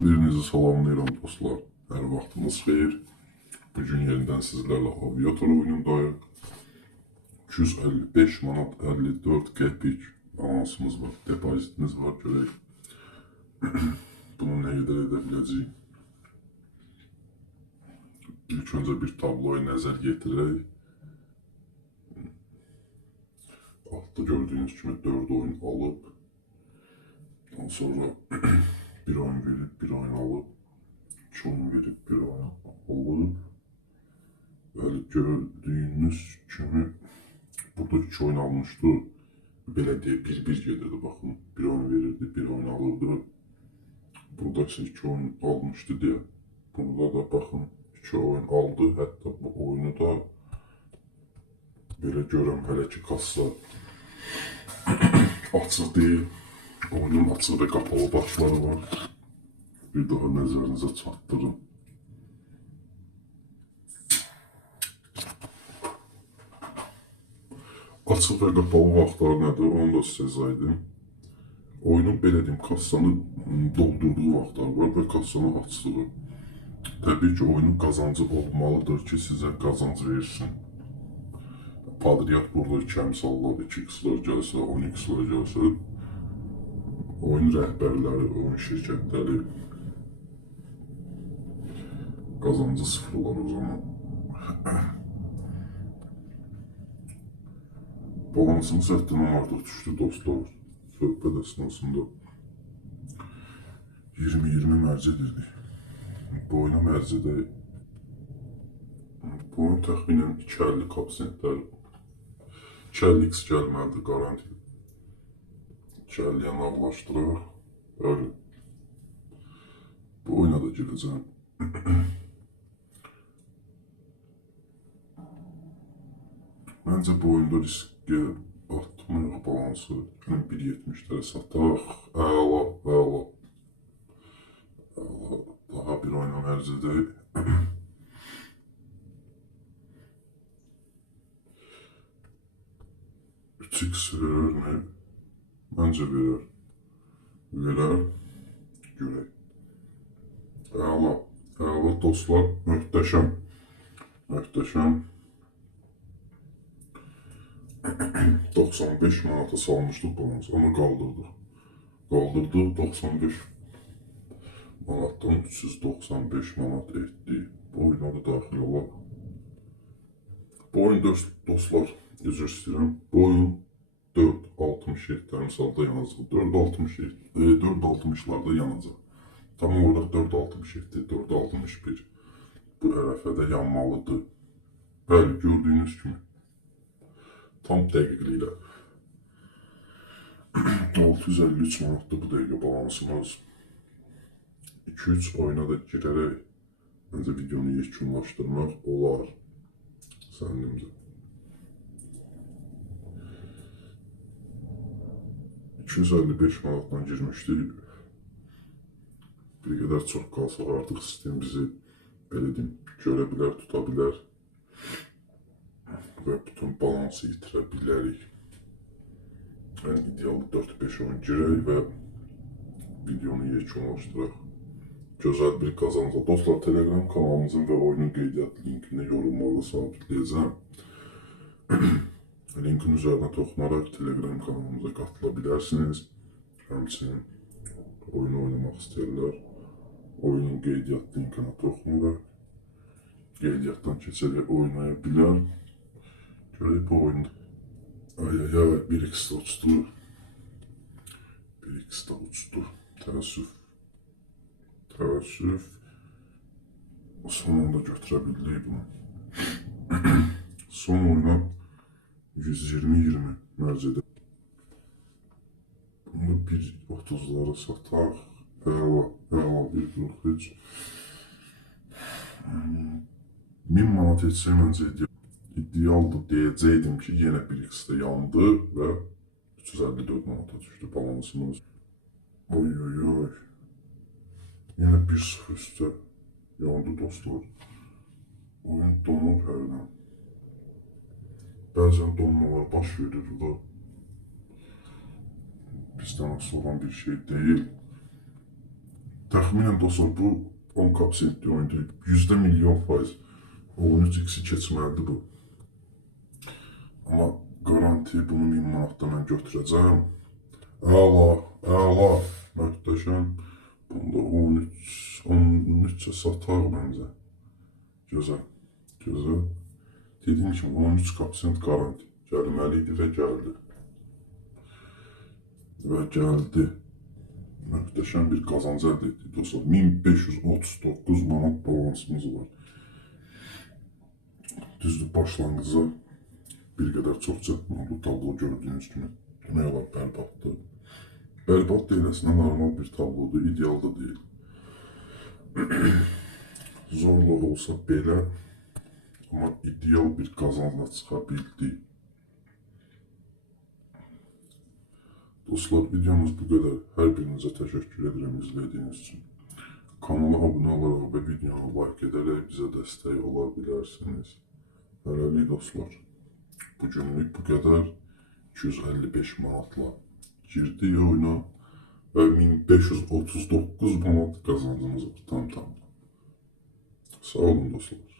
Birinizi salamlayıram dostlar. Hər vaxtınız xeyir. Bugün yenidən sizlərlə aviator oyunundayıq. 255 manat 54 qəpik avansımız var, depozitimiz var. Görək bunu nə qədər edə biləcəyik. İlk öncə bir tabloya nəzər yetirək. Altta gördüyünüz kimi 4 oyun alıb. Ondan sonra bir oyun verib, bir oyun alıb. 2 oyun verib, bir oyun alıb. Bəli, gördüyünüz kimi burada 2 oyun almışdı. Belə deyə bir gedirdi, baxın. Bir oyun verirdi, bir oyun alırdı. Burada isə 2 oyun almışdı deyə. Burada da baxın 2 oyun aldı. Hətta bu oyunu da belə görəm, hələ ki kassa açıq deyil. Oyunun açıq və qapalı başları var. Bir daha nəzərinizə çatdırın. Açıq və qapalı vaxtları nədir? Onu da sizə izah edim. Oyunun belə deyim, kassanı doldurduğu vaxtlar var və kassanı açdığı. Təbii ki, oyunun qazancı olmalıdır ki, sizə qazanc versin. Padriyat burada 2 əmsalladı, 2x'lar gəlsə, 10x'lar gəlsə, oyun rəhbərləri, oyun şirkətləri qazancı sıfırlar o zaman. Balansımız həddindən artıq düşdü dostlar. Söhbət əsnasında 20-20 mərc edirdik. Bu oyuna mərc edək. Bu oyun təxminən 250 kapsentlər, 250x gəlməlidir garanti. 250'yə nağlaşdıraq. Bəli. Bu oyuna da girəcəm. Məncə bu oyunda riskə atmırıq balansı. 1.70'lərə sataq. Əla. Daha bir oyuna mərc edək. Üç x verir mi? Məncə verir. Verər. Görək. Əla dostlar. Möhtəşəm. 95 manata salmışdıq balans. Onu qaldırdıq. 95 manatdan 395 manat etdi. Bu oyuna da daxil olaq. Bu oyun dostlar, üzr istəyirəm. Bu oyun 4.67 əmsalda yanacaq. 4.60'larda yanacaq. Tam olarak 4.67, 4.61 bu ərəfədə yanmalıdır. Bəli, gördüyünüz kimi. Tam dəqiqliklə. 653 manatdır bu dəqiqə balansımız. 2-3 oyuna da girərək məncə videonu yekunlaşdırmaq olar. Zənnimcə. 255 manatdan girmişdik. Bir qədər çox qalsaq artıq sistem bizi belə deyim, görə bilər, tuta bilər və bütün balansı itirə bilərik. Ən idealı 4-5 oyun girək və videonu yekunlaşdıraq. Gözəl bir qazanca. Dostlar, Telegram kanalımızın və oyunun qeydiyyat linkini yorumlarda sabitləyəcəm. Linkin üzərinə toxunaraq Telegram kanalımıza qatıla bilərsiniz. Həmçinin oyunu oynamaq istəyirlər. Oyunun qeydiyyat linkinə toxunaraq qeydiyyatdan keçərək oynaya bilər. Görək bu oyunda. Ay, 1x-də uçdu. 1x-də uçdu. Təəssüf. Sonunda götürə bildik bunu. Son oyuna 120-20 mərc edək. Bunu 1.30'lara sataq. Əla 1.43. 1000 manat etsək məncə idealdır deyəcəkdim ki, yenə 1x-də yandı və 354 manata düşdü balansımız. Oy. Yenə 1-0 üstə yandı dostlar. Oyun donur hərdən. Bəzən donmalar baş verir və bizdən asılı olan bir şey deyil. Təxminən dostlar bu 10 kapsentli oyundur. %100% o 13x-i keçməlidir bu. Amma garanti bunu 1000 manatda mən götürəcəm. Əla, əla, möhtəşəm. Bunda 13-ə satar məncə. Gözəl, gözəl. Dediyim kimi 13 kapsent garanti gəlməli idi və gəldi. Və gəldi. Möhtəşəm bir qazanc əldə etdik dostlar. 1539 manat balansımız var. Düzdür, başlanğıca bir qədər çox çətin oldu. Tablo gördüyünüz kimi demək olar bərbaddır. Bərbad deyiləsinə normal bir tablodur, ideal da deyil. Zorla olsa belə, amma ideal bir qazanca çıxa bildik. Dostlar, videomuz bu qədər. Hər birinizə təşəkkür edirəm izlədiyiniz üçün. Kanala abunə olaraq və videonu like edərək bizə dəstək ola bilərsiniz. Hələlik dostlar, bugünlük bu qədər. 255 manatla girdik oyuna və 1539 manat qazancımız var tam. Sağ olun dostlar.